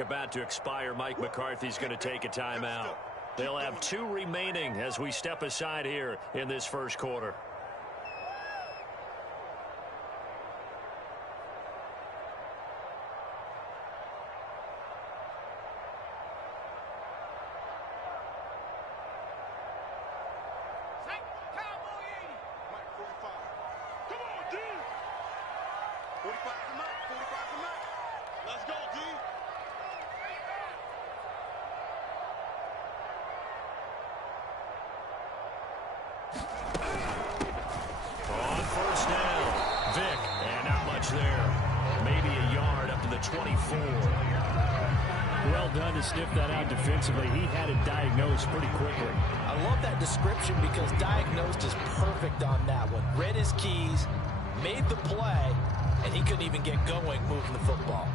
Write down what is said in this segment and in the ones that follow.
About to expire, Mike McCarthy's going to take a timeout. They'll have 2 remaining as we step aside here in this first quarter. Well done to sniff that out defensively. He had it diagnosed pretty quickly. I love that description because diagnosed is perfect on that one. Read his keys, made the play, and he couldn't even get going moving the football.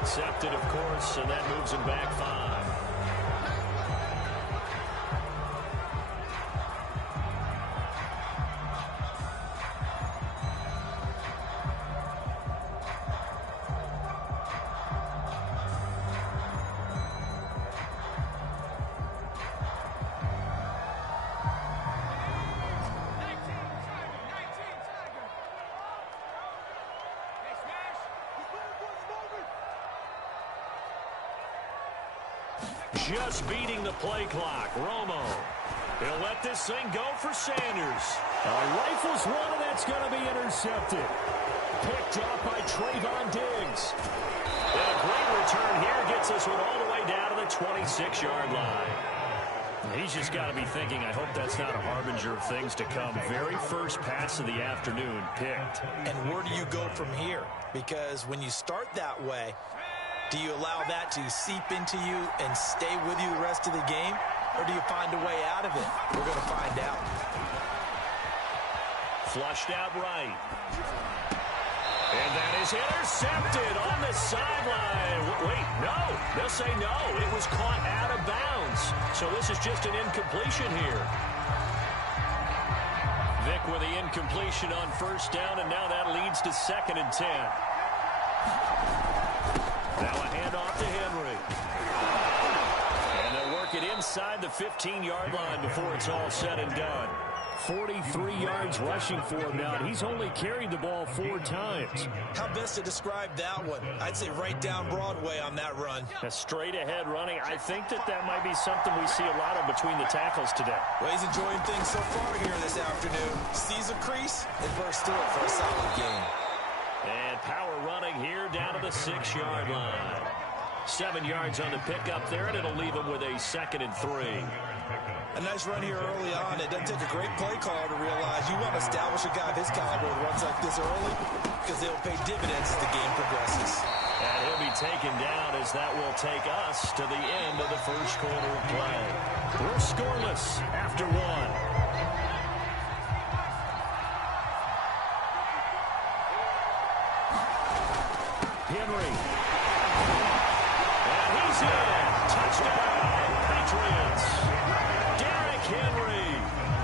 Accepted, of course, and that moves him back 5. Just beating the play clock. Romo. He'll let this thing go for Sanders. Rifles one, and that's going to be intercepted. Picked up by Trayvon Diggs. And a great return here gets this one all the way down to the 26-yard line. He's just got to be thinking, I hope that's not a harbinger of things to come. Very first pass of the afternoon picked. And where do you go from here? Because when you start that way, do you allow that to seep into you and stay with you the rest of the game? Or do you find a way out of it? We're going to find out. Flushed out right. And that is intercepted on the sideline. Wait, no. They'll say no. It was caught out of bounds. So this is just an incompletion here. Vic with the incompletion on first down, and now that leads to 2nd and 10. Now a handoff to Henry. And they'll work it inside the 15-yard line before it's all said and done. 43 yards rushing for him now, and he's only carried the ball 4 times. How best to describe that one? I'd say right down Broadway on that run. A straight-ahead running. I think that might be something we see a lot of between the tackles today. Well, he's enjoying things so far here this afternoon. Sees a crease and bursts through it for a solid game. And power running here down to the 6-yard line. 7 yards on the pickup there, and it'll leave him with a 2nd and 3. A nice run here early on. It doesn't take a great play caller to realize you want to establish a guy of his caliber who runs like this early because they'll pay dividends as the game progresses. And he'll be taken down as that will take us to the end of the first quarter of play. We're scoreless after 1. Henry. And he's in. Touchdown, Patriots. Derrick Henry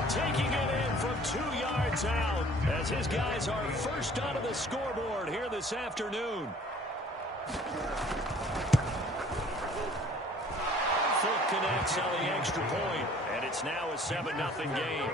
taking it in from 2 yards out as his guys are first onto the scoreboard here this afternoon. Fulk connects on the extra point, and it's now a 7-0 game.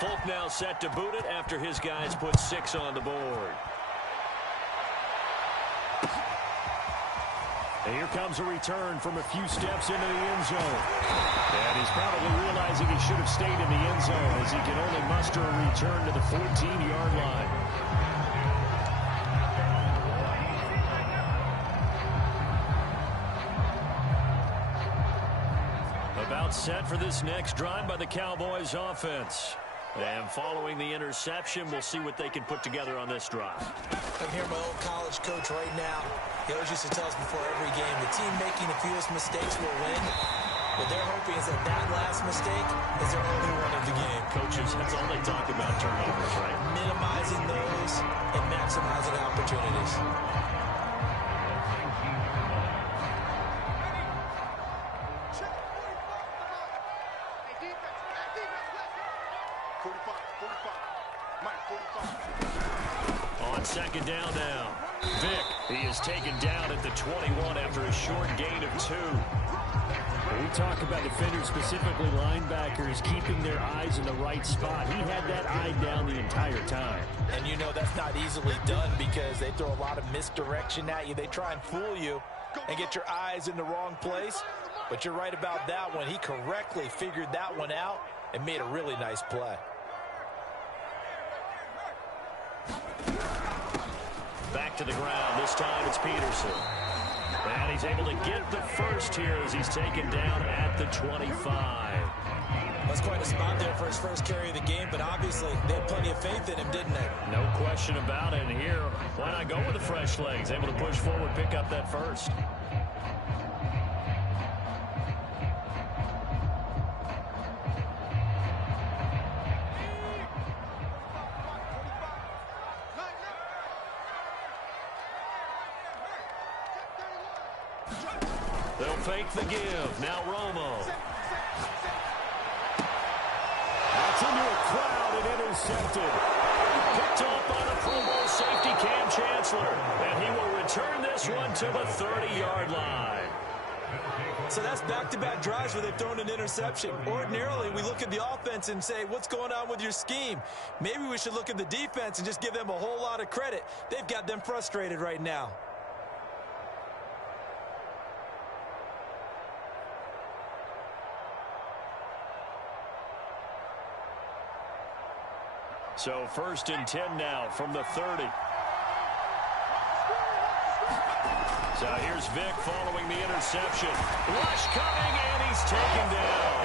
Fulk now set to boot it after his guys put 6 on the board. And here comes a return from a few steps into the end zone. And he's probably realizing he should have stayed in the end zone as he can only muster a return to the 14-yard line. About set for this next drive by the Cowboys offense. And following the interception, we'll see what they can put together on this drive. I can hear my old college coach right now. He always used to tell us before every game, the team making the fewest mistakes will win. What they're hoping is that that last mistake is their only one of the game. Coaches, that's all they talk about, turnovers, right? Minimizing those and maximizing opportunities. On second down now. Vick, he is taken down at the 21 after a short gain of 2. We talk about defenders, specifically linebackers, keeping their eyes in the right spot. He had that eye down the entire time. And you know that's not easily done because they throw a lot of misdirection at you. They try and fool you and get your eyes in the wrong place. But you're right about that one. He correctly figured that one out and made a really nice play. Back to the ground. This time it's Peterson. And he's able to get the first here as he's taken down at the 25. That's quite a spot there for his first carry of the game, but obviously they had plenty of faith in him, didn't they? No question about it. And here, why not go with the fresh legs? Able to push forward, pick up that first. They'll fake the give. Now Romo. That's into a crowd and intercepted. Picked off by the Pro Bowl safety Cam Chancellor. And he will return this one to the 30-yard line. So that's back-to-back drives where they've thrown an interception. Ordinarily, we look at the offense and say, what's going on with your scheme? Maybe we should look at the defense and just give them a whole lot of credit. They've got them frustrated right now. So 1st and 10 now from the 30. So here's Vick following the interception. Rush coming, and he's taken down.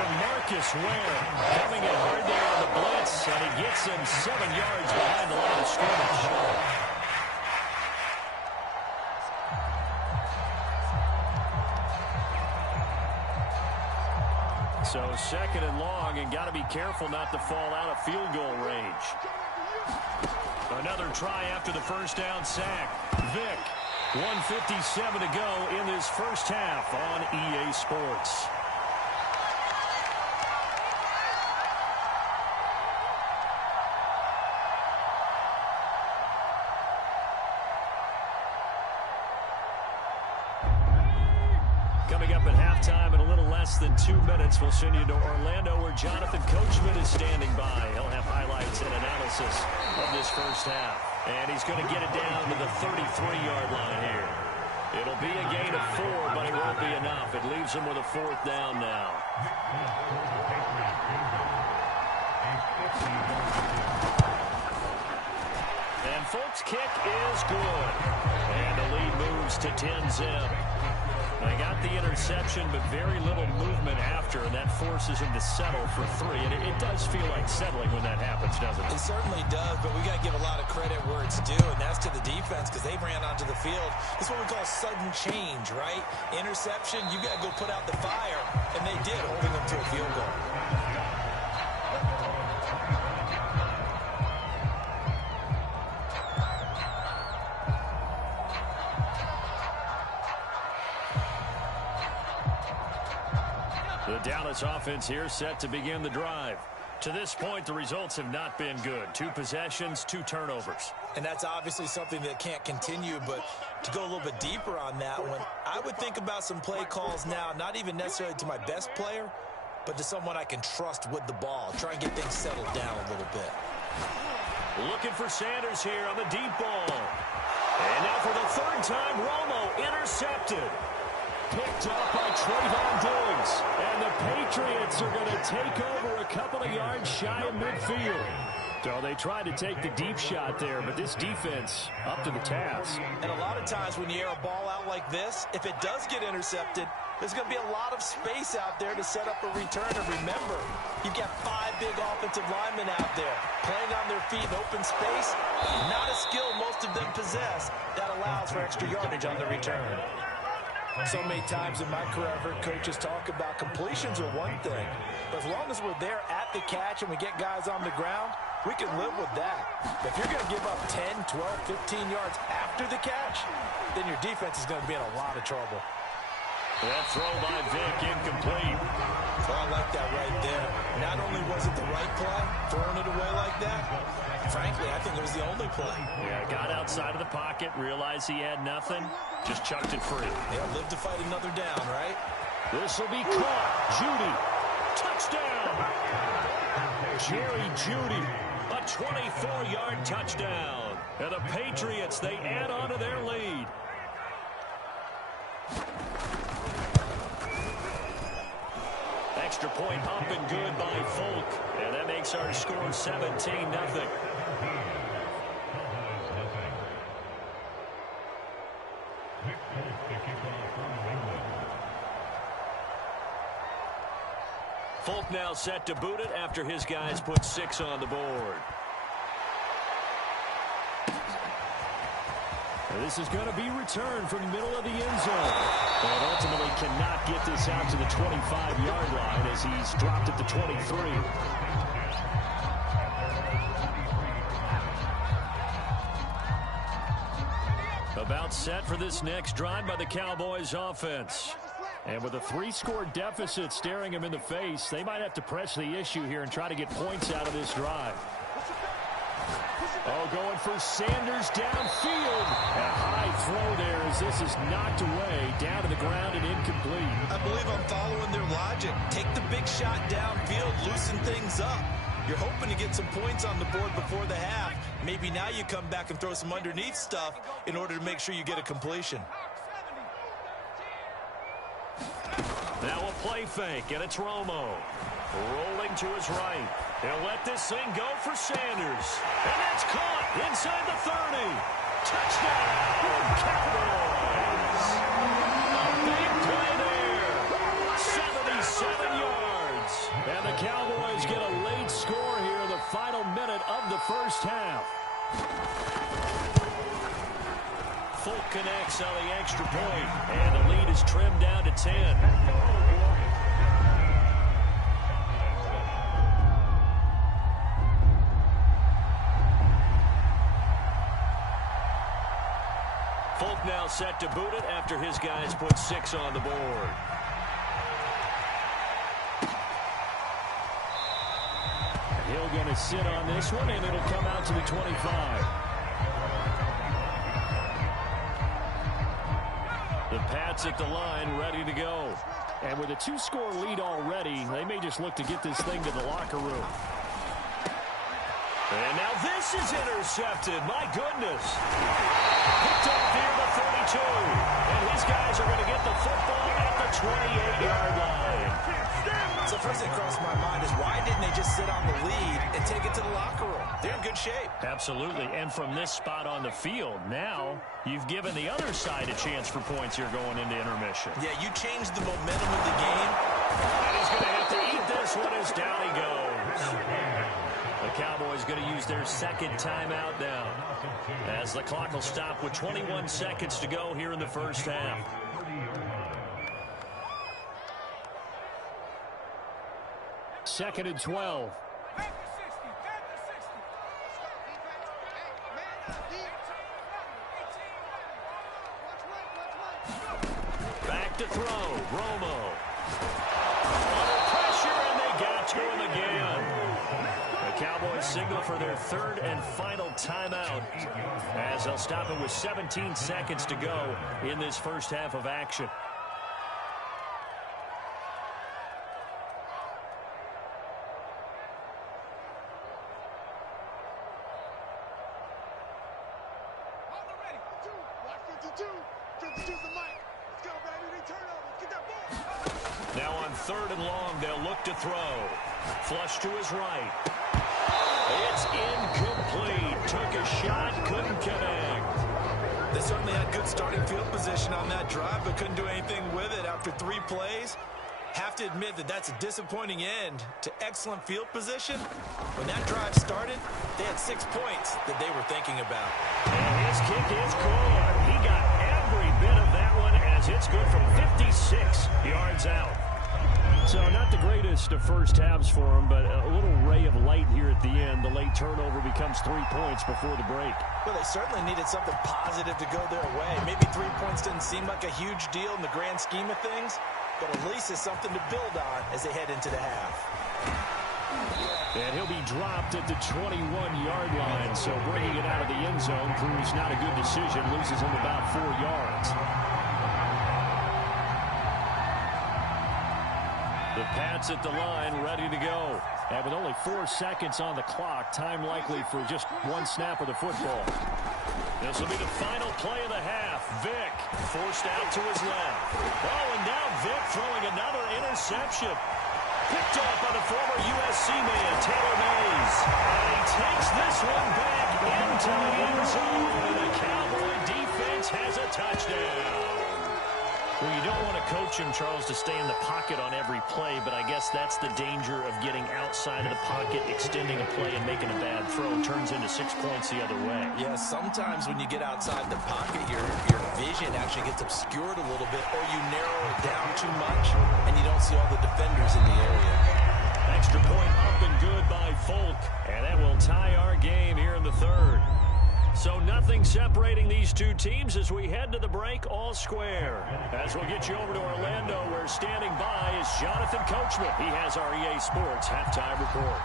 DeMarcus Ware coming in hard there on the blitz, and he gets him 7 yards behind the line of scrimmage. So 2nd and long, and got to be careful not to fall out of field goal range. Another try after the first down sack. Vick, 1:57 to go in this first half on EA Sports. Coming up at halftime in a little less than 2 minutes, we'll send you to Orlando where Jonathan Coachman is standing by. He'll have highlights and analysis of this first half. And he's going to get it down to the 33-yard line here. It'll be a gain of 4, but it won't be enough. It leaves him with a 4th down now. And Folks' kick is good. And the lead moves to 10-zip. They got the interception, but very little movement after, and that forces him to settle for 3. And it does feel like settling when that happens, doesn't it? It certainly does, but we got to give a lot of credit where it's due, and that's to the defense because they ran onto the field. It's what we call sudden change, right? Interception, you got to go put out the fire, and they did, holding them to a field goal. The Dallas offense here set to begin the drive. To this point, the results have not been good. 2 possessions, 2 turnovers. And that's obviously something that can't continue, but to go a little bit deeper on that one, I would think about some play calls now, not even necessarily to my best player, but to someone I can trust with the ball. Try and get things settled down a little bit. Looking for Sanders here on the deep ball. And now for the 3rd time, Romo intercepted. Picked up by Trayvon Diggs. And the Patriots are going to take over a couple of yards shy of midfield. So they tried to take the deep shot there, but this defense up to the task. And a lot of times when you air a ball out like this, if it does get intercepted, there's going to be a lot of space out there to set up a return. And remember, you've got 5 big offensive linemen out there playing on their feet in open space. Not a skill most of them possess that allows for extra yardage on the return. So many times in my career, I've heard coaches talk about completions are one thing. But as long as we're there at the catch and we get guys on the ground, we can live with that. But if you're going to give up 10, 12, 15 yards after the catch, then your defense is going to be in a lot of trouble. That throw by Vick incomplete. Oh, I like that right there. Not only was it the right play, throwing it away like that, frankly, I think it was the only play. Yeah, got outside of the pocket, realized he had nothing, just chucked it free. They'll live to fight another down, right? This will be caught. Judy, touchdown. Jerry Judy, a 24-yard touchdown. And the Patriots, they add on to their lead. Extra point up and good by Folk. And that makes our score 17-0. Folk now set to boot it after his guys put 6 on the board. And this is going to be returned from the middle of the end zone. And ultimately cannot get this out to the 25-yard line as he's dropped at the 23. About set for this next drive by the Cowboys offense. And with a 3-score deficit staring him in the face, they might have to press the issue here and try to get points out of this drive. Oh, going for Sanders downfield. A high throw there as this is knocked away, down to the ground and incomplete. I believe I'm following their logic. Take the big shot downfield, loosen things up. You're hoping to get some points on the board before the half. Maybe now you come back and throw some underneath stuff in order to make sure you get a completion. Now a play fake, and it's Romo. Rolling to his right. He'll let this thing go for Sanders. And that's caught inside the 30. Touchdown, Cowboys. A big play there. 77 yards. And the Cowboys get a late score here in the final minute of the first half. Folk connects on the extra point, and the lead is trimmed down to 10. Folk now set to boot it after his guys put 6 on the board. Hill going to sit on this one, and it'll come out to the 25. The Pats at the line, ready to go. And with a 2-score lead already, they may just look to get this thing to the locker room. And now this is intercepted. My goodness. Picked off near the 32. And his guys are going to get the football at the 28-yard line. So first thing crossed my mind is why didn't they just sit on the lead and take it to the locker room? They're in good shape. Absolutely. And from this spot on the field, now you've given the other side a chance for points here going into intermission. Yeah, you changed the momentum of the game. And he's going to have to eat this one as down he goes. The Cowboys going to use their second timeout now, as the clock will stop with 21 seconds to go here in the first half. Second and 12. Back to throw. Romo. Under pressure, and they got to him again. The Cowboys signal for their third and final timeout, as they'll stop it with 17 seconds to go in this first half of action. Now on third and long, they'll look to throw. Flush to his right. It's incomplete. Took a shot, couldn't connect. They certainly had good starting field position on that drive, but couldn't do anything with it after 3 plays. Have to admit that that's a disappointing end to excellent field position. When that drive started, they had 6 points that they were thinking about. And his kick is good. He got every bit of that one as it's good from 56 yards out. So not the greatest of first halves for him, but a little ray of light here at the end. The late turnover becomes 3 points before the break. Well, they certainly needed something positive to go their way. Maybe 3 points didn't seem like a huge deal in the grand scheme of things, but at least it's something to build on as they head into the half. And he'll be dropped at the 21-yard line, so bringing it out of the end zone proves not a good decision. Loses him about 4 yards. The Pats at the line, ready to go. And with only 4 seconds on the clock, time likely for just 1 snap of the football. This will be the final play of the half. Vick forced out to his left. Oh, and now Vick throwing another interception. Picked off by the former USC man, Taylor Mays. And he takes this one back into the end zone. And the Cowboy defense has a touchdown. Well, you don't want to coach him, Charles, to stay in the pocket on every play, but I guess that's the danger of getting outside of the pocket, extending a play, and making a bad throw. Turns into 6 points the other way. Yeah, sometimes when you get outside the pocket, your vision actually gets obscured a little bit, or you narrow it down too much, and you don't see all the defenders in the area. Extra point up and good by Folk, and that will tie our game here in the third. So nothing separating these two teams as we head to the break, all square. As we'll get you over to Orlando, where standing by is Jonathan Coachman. He has our EA Sports halftime report.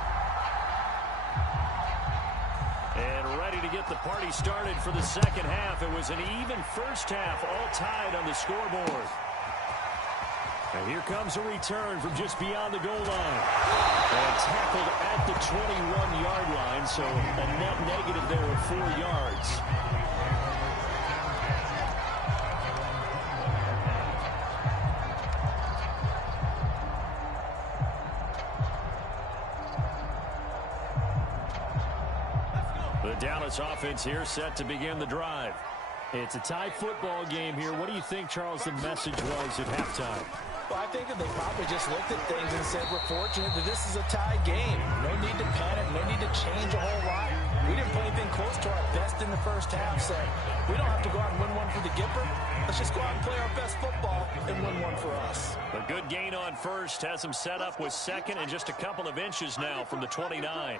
And ready to get the party started for the second half. It was an even first half, all tied on the scoreboard. And here comes a return from just beyond the goal line. And tackled at the 21-yard line, so a net negative there of 4 yards. The Dallas offense here set to begin the drive. It's a tie football game here. What do you think, Charles, the message was at halftime? Well, I think that they probably just looked at things and said, we're fortunate that this is a tie game. No need to panic, no need to change a whole lot. We didn't play anything close to our best in the first half, so we don't have to go out and win one for the Gipper. Let's just go out and play our best football and win one for us. A good gain on first has them set up with second and just a couple of inches now from the 29.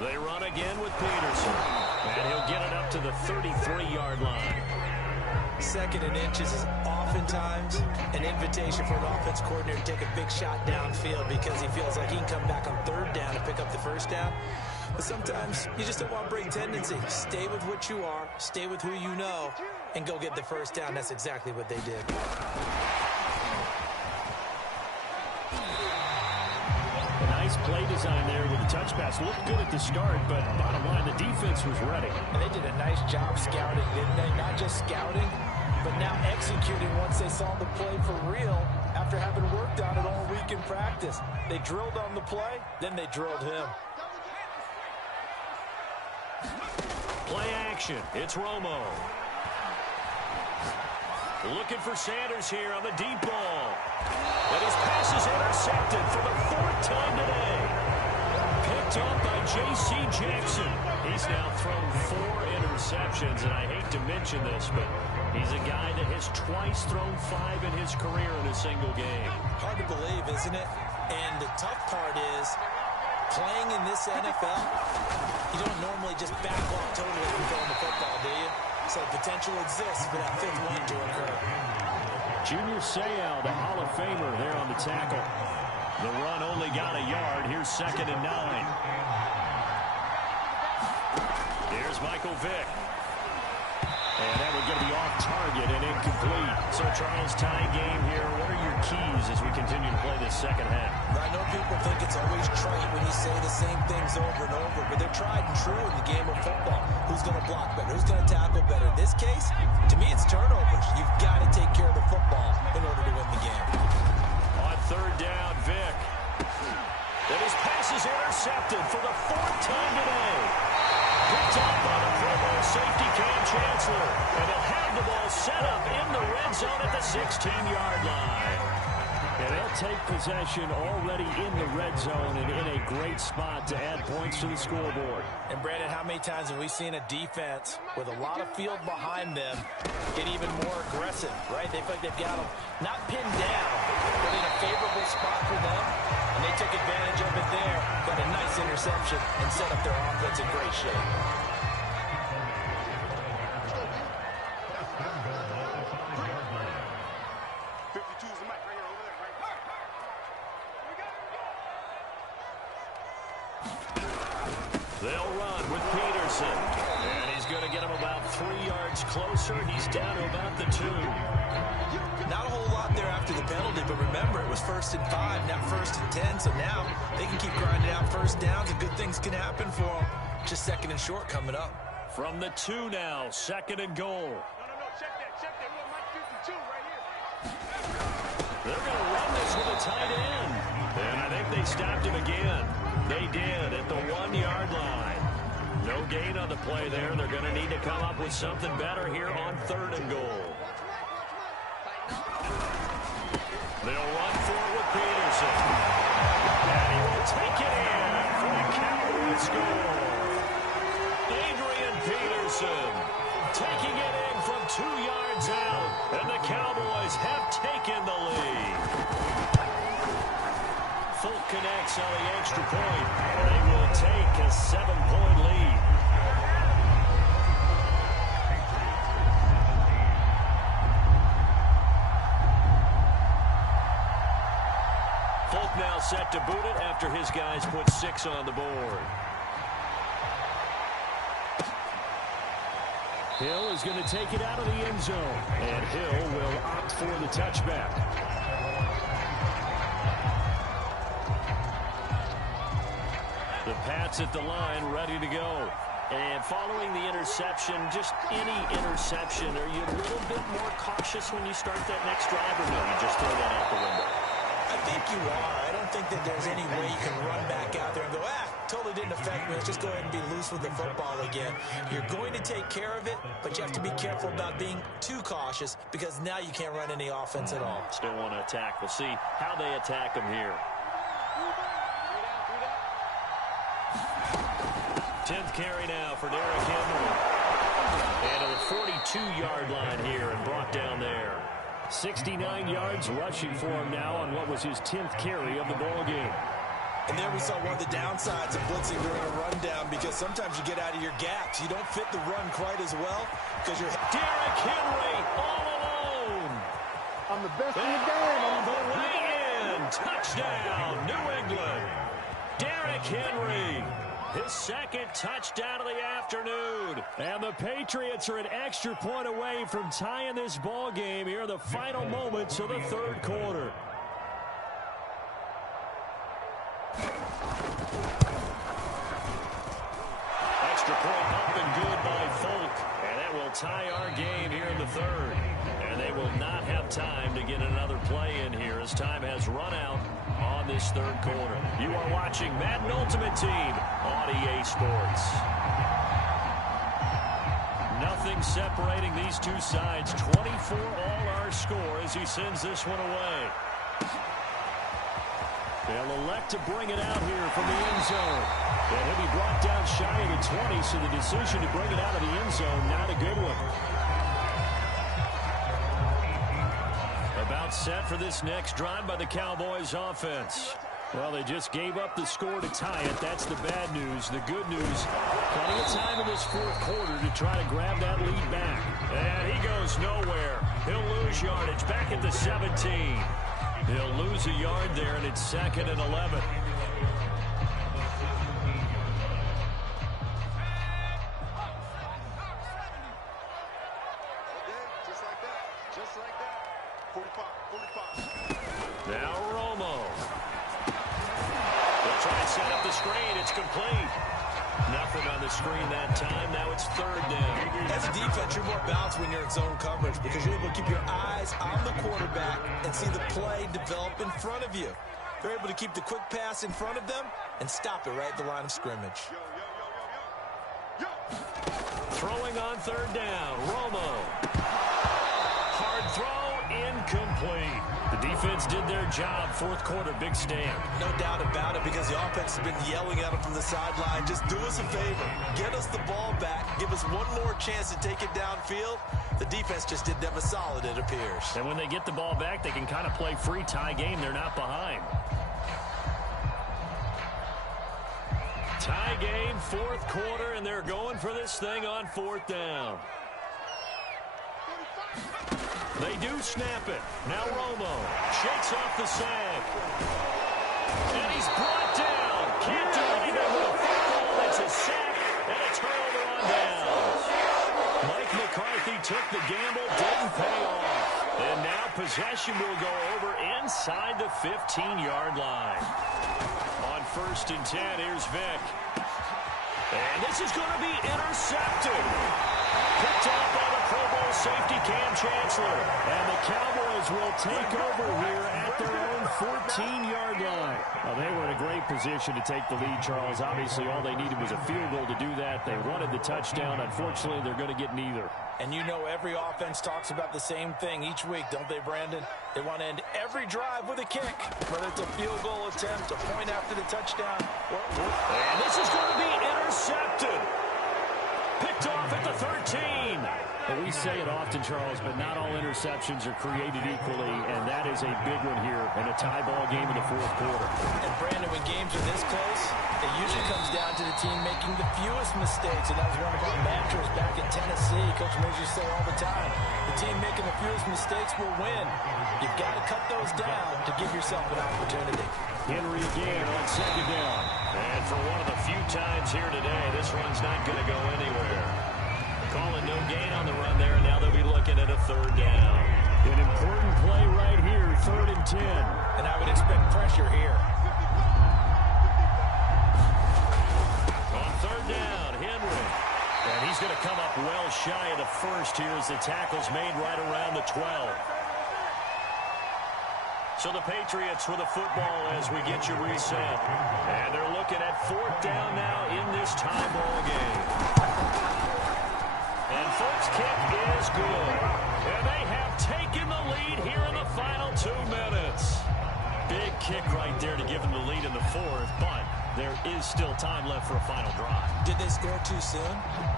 They run again with Peterson, and he'll get it up to the 33-yard line. Second and inches is oftentimes an invitation for an offense coordinator to take a big shot downfield because he feels like he can come back on third down and pick up the first down. But sometimes you just don't want to break tendency. Stay with what you are, stay with who you know, and go get the first down. That's exactly what they did. Nice play design there with the touch pass. Looked good at the start, but bottom line, the defense was ready. And they did a nice job scouting, didn't they? Not just scouting, but now executing once they saw the play for real after having worked on it all week in practice. They drilled on the play, then they drilled him. Play action. It's Romo. Looking for Sanders here on the deep ball. And his pass is intercepted for the 4th time today. Picked off by J.C. Jackson. He's now thrown 4 interceptions, and I hate to mention this, but he's a guy that has twice thrown 5 in his career in a single game. Hard to believe, isn't it? And the tough part is, playing in this NFL, you don't normally just back off totally from throwing the football, do you? So potential exists for that 5th one to occur. Junior Seau, the Hall of Famer, there on the tackle. The run only got a yard. Here's 2nd and 9. Here's Michael Vick. And that would be off target and incomplete. So, Charles, tie game here. What are your keys as we continue to play this second half? I know people think it's always trite when you say the same things over and over, but they're tried and true in the game of football. Who's going to block better? Who's going to tackle better? In this case, to me, it's turnovers. You've got to take care of the football in order to win the game. On third down, Vic. And his pass is intercepted for the fourth time today. Picked up by the Pro Bowl safety Cam Chancellor. And they'll have the ball set up in the red zone at the 16-yard line. And they'll take possession already in the red zone and in a great spot to add points to the scoreboard. And, Brandon, how many times have we seen a defense with a lot of field behind them get even more aggressive, right? They feel like they've got them not pinned down, but in a favorable spot for them. And they took advantage of it there, got a nice interception, and set up their offense in great shape. They'll run with Peterson. And he's going to get him about 3 yards closer. He's down to about the 2. Not a whole lot there after the penalty, but remember, it was 1st and 5, not 1st and 10. So now they can keep grinding out first downs, and good things can happen for them. Just 2nd and short coming up. From the 2 now, 2nd and goal. No, check that. We want Mike 52 right here. They're going to run this with a tight end. And I think they stopped him again. They did at the 1-yard line. No gain on the play there. They're going to need to come up with something better here on 3rd and goal. They'll run for it with Peterson. And he will take it in for the Cowboys score. Adrian Peterson taking it in from 2 yards out. And the Cowboys have taken the lead. Folk connects on the extra point. They will take a 7-point lead. Folk now set to boot it after his guys put 6 on the board. Hill is going to take it out of the end zone. And Hill will opt for the touchback. The Pats at the line, ready to go. And following the interception, just any interception, are you a little bit more cautious when you start that next drive, or no, you just throw that out the window? I think you are. I don't think that there's any way you can run back out there and go, totally didn't affect me. Let's just go ahead and be loose with the football again. You're going to take care of it, but you have to be careful about being too cautious because now you can't run any offense at all. Still want to attack. We'll see how they attack them here. 10th carry now for Derrick Henry. And to the 42-yard line here and brought down there. 69 yards rushing for him now on what was his 10th carry of the ball game. And there we saw one of the downsides of blitzing during a rundown because sometimes you get out of your gaps. You don't fit the run quite as well because you're... Derrick Henry all alone. I'm the best in the game. On the way in. Touchdown, New England. Derrick Henry. His 2nd touchdown of the afternoon. And the Patriots are an extra point away from tying this ball game here in the final moments of the 3rd quarter. Extra point up and good by Folk. And that will tie our game here in the 3rd. And they will not have time to get another play in here as time has run out on this 3rd quarter. You are watching Madden Ultimate Team on EA Sports. Nothing separating these two sides. 24 all our score as he sends this one away. They'll elect to bring it out here from the end zone. And he'll be brought down shy of the 20, so the decision to bring it out of the end zone, not a good one. About set for this next drive by the Cowboys offense. Well, they just gave up the score to tie it. That's the bad news. The good news, plenty of time in this 4th quarter to try to grab that lead back. And he goes nowhere. He'll lose yardage back at the 17. He'll lose a yard there, and it's 2nd and 11. Just like that. 45. Now Romo. They'll try and set up the screen. It's complete. Nothing on the screen that time. Now it's third down. As a defense, you're more balanced when you're in zone coverage because you're able to keep your eyes on the quarterback and see the play develop in front of you. They're able to keep the quick pass in front of them and stop it right at the line of scrimmage. Throwing on third down. Romo. Hard throw. Incomplete. The defense did their job. Fourth quarter, big stand. No doubt about it because the offense has been yelling at them from the sideline. Just do us a favor. Get us the ball back. Give us one more chance to take it downfield. The defense just did them a solid, it appears. And when they get the ball back, they can kind of play free tie game. They're not behind. Tie game, fourth quarter, and they're going for this thing on fourth down. They do snap it. Now Romo shakes off the sack. And he's brought down. Can't do anything with a football. It's a sack and a turnover on downs. Mike McCarthy took the gamble, didn't pay off. And now possession will go over inside the 15-yard line. On 1st and 10, here's Vick. And this is going to be intercepted. Picked off by the Pro Bowl safety Cam Chancellor. And the Cowboys will take over here at their own 14-yard line. Well, they were in a great position to take the lead, Charles. Obviously, all they needed was a field goal to do that. They wanted the touchdown. Unfortunately, they're going to get neither. And you know every offense talks about the same thing each week, don't they, Brandon? They want to end every drive with a kick, whether it's a field goal attempt, a point after the touchdown. And this is going to be intercepted. Picked off at the 13. Well, we say it often, Charles, but not all interceptions are created equally, and that is a big one here in a tie ball game in the fourth quarter. And, Brandon, when games are this close, it usually comes down to the team making the fewest mistakes, and that was one of our mantras back in Tennessee. Coach Mays used to say all the time, the team making the fewest mistakes will win. You've got to cut those down to give yourself an opportunity. Henry again on second down. And for one of the few times here today, this run's not going to go anywhere. Calling no gain on the run there, and now they'll be looking at a third down. An important play right here, 3rd and 10. And I would expect pressure here. On third down, Henry. And he's going to come up well shy of the first here as the tackle's made right around the 12. So the Patriots with a football as we get you reset. And they're looking at 4th down now in this tie ball game. And Folks' kick is good. And they have taken the lead here in the final 2 minutes. Big kick right there to give them the lead in the 4th, but there is still time left for a final drive. Did they score too soon?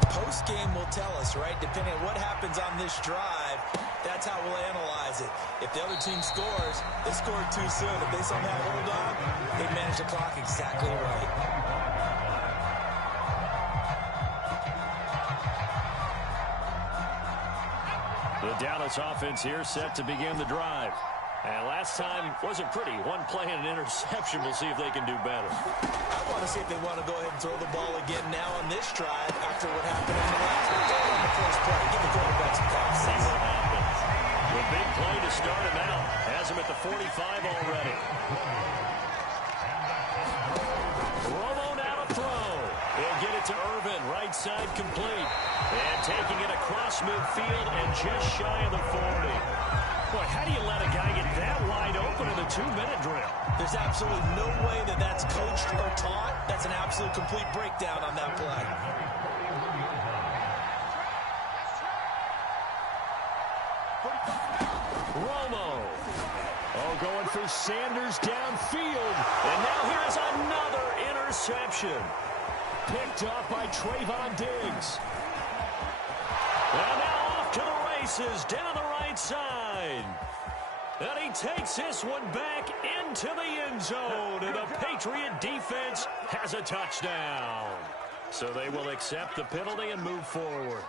Post-game will tell us, right? Depending on what happens on this drive, that's how we'll analyze it. If the other team scores, they scored too soon. If they somehow hold on, they manage the clock exactly right. The Dallas offense here set to begin the drive. And last time wasn't pretty. One play and an interception. We'll see if they can do better. I want to see if they want to go ahead and throw the ball again now on this drive after what happened in the last one. Throw it on the first play. Give the quarterback some passes. See what happens. The big play to start him out. Has him at the 45 already. Romo now to throw. He'll get it to Irvin. Right side complete. And taking it across midfield and just shy of the 40. Boy, how do you let a guy get that wide open in a 2-minute drill? There's absolutely no way that that's coached or taught. That's an absolute complete breakdown on that play. Romo. Oh, going for Sanders downfield. And now here's another interception. Picked up by Trayvon Diggs. And now off to the races down the right side. And he takes this one back into the end zone. And the Patriot defense has a touchdown. So they will accept the penalty and move forward.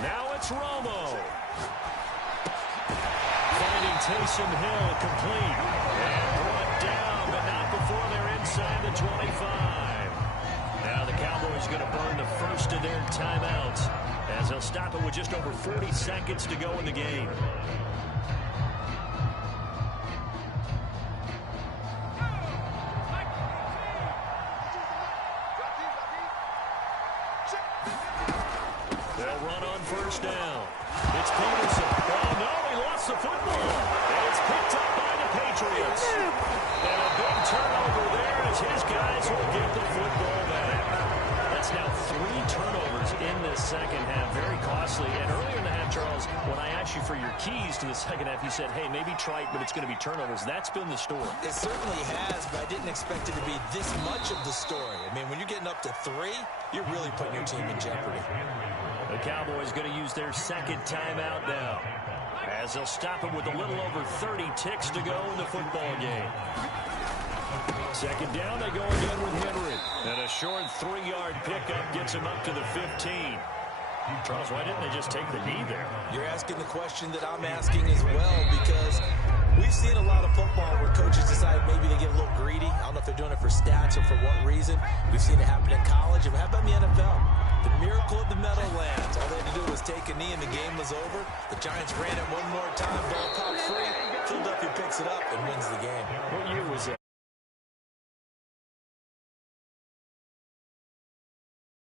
Now it's Romo. Finding Taysom Hill complete. And brought down, but not before they're inside the 25. stop it with just over 40 seconds to go in the game. They'll run on first down. It's Peterson. Oh, no, he lost the football. And it's picked up by the Patriots. And a big turnover there as his guys will get the football back. That's now 3 turnovers in this second half. Very costly. And earlier in the half, Charles, when I asked you for your keys to the second half, you said, hey, maybe try it, but it's going to be turnovers. That's been the story. It certainly has, but I didn't expect it to be this much of the story. I mean, when you're getting up to 3, you're really putting your team in jeopardy. The Cowboys going to use their second timeout now, as they'll stop it with a little over 30 ticks to go in the football game. Second down, they go again with Henry. And a short 3-yard pickup gets him up to the 15. Charles, why didn't they just take the knee there? You're asking the question that I'm asking as well, because we've seen a lot of football where coaches decide maybe they get a little greedy. I don't know if they're doing it for stats or for what reason. We've seen it happen in college. And how about in the NFL? The miracle of the Meadowlands. All they had to do was take a knee and the game was over. The Giants ran it one more time. Ball popped free. Philadelphia picks it up and wins the game. What year